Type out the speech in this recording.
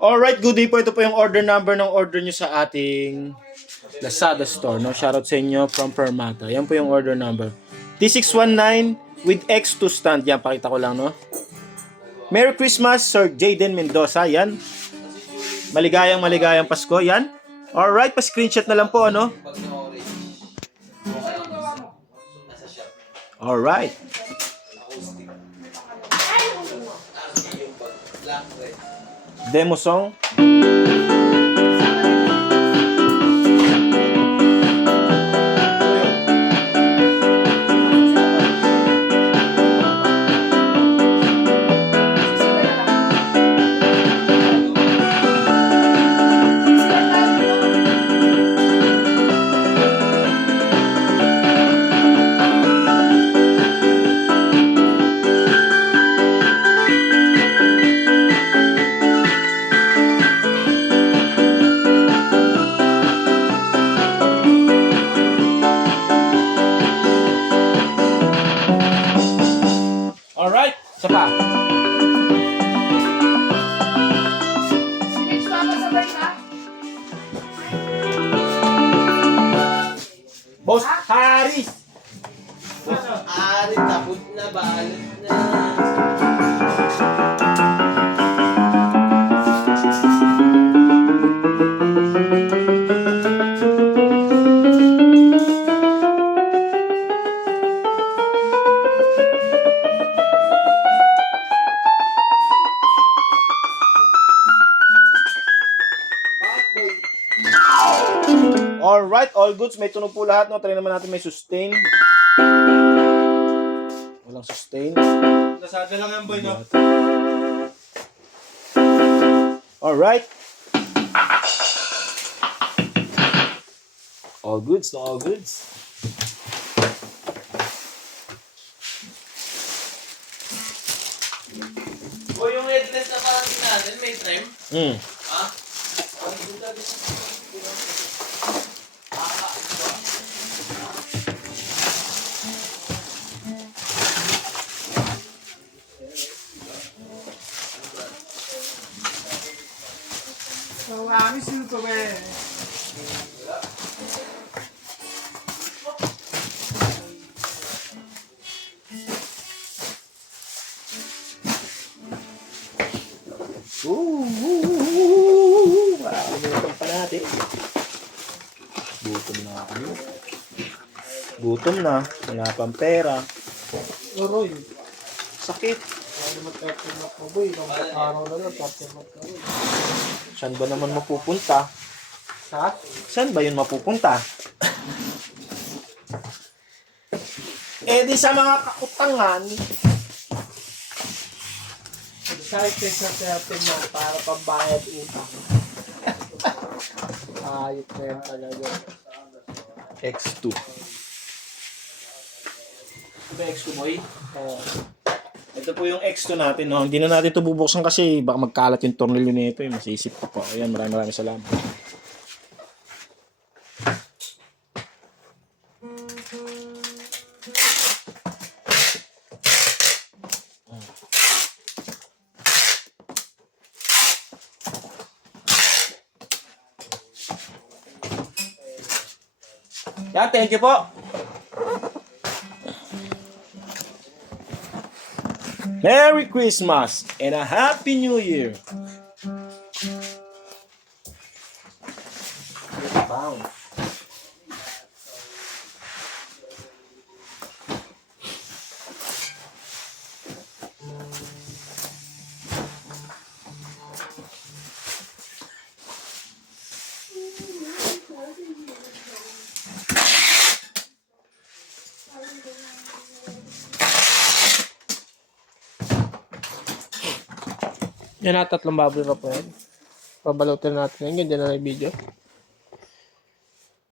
Alright, good day po. Ito po yung order number ng order nyo sa ating Lazada store. No? Shoutout sa inyo from Permata. Yan po yung order number. T619 with X2 stand. Yan, pakita ko lang, no? Merry Christmas, Sir Jaden Mendoza. Yan. Maligayang Pasko. Yan. Alright, pa-screenshot na lang po, ano? Alright. Demo song. Alright, isa pa. Boss Haris. Ari, tapos na, balot na. Alright, all goods. May tunog po lahat. No? Try naman natin may sustain. Walang sustain. Nasada lang yan, boy, no? Alright. All goods, no? All goods. O yung headless na parang natin, may trim. Ha? Marami sino to eh. Gutom pa natin. Gutom na kami. Gutom na. Wala pang pera. Oroy. Sakit. Ano matapin na po boy. Ilang araw na lang tapos magkaroon. Saan ba naman mapupunta? Ha? Saan ba yun mapupunta? Eh di sa mga kautangan. Excited na sa atin mo para pambayad utang. Ayot na yan talaga. X2. Ito ba X2 boy? Ito po yung X2 natin. No? Hindi na natin ito bubuksan kasi baka magkalat yung tornilyo nito. Masisip ko po. Ayan, maraming salamat. Yeah, thank you po. Merry Christmas and a Happy New Year. Pound. Yan na tatlong baboy na po yan. Pabalutin natin yan. Ganyan na yung video.